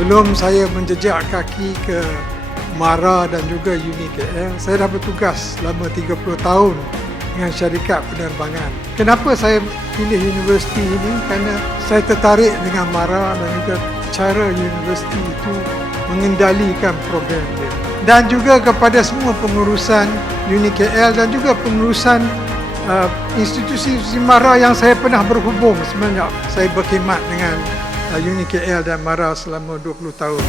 sebelum saya menjejak kaki ke MARA dan juga UNIKL, saya dah bertugas selama 30 tahun dengan syarikat penerbangan. Kenapa saya pilih universiti ini? Kerana saya tertarik dengan MARA dan juga cara universiti itu mengendalikan program dia. Dan juga kepada semua pengurusan UNIKL dan juga pengurusan uh, institusi-institusi MARA yang saya pernah berhubung semenjak saya berkhidmat dengan Ayuni KL dan Mara selama 20 tahun.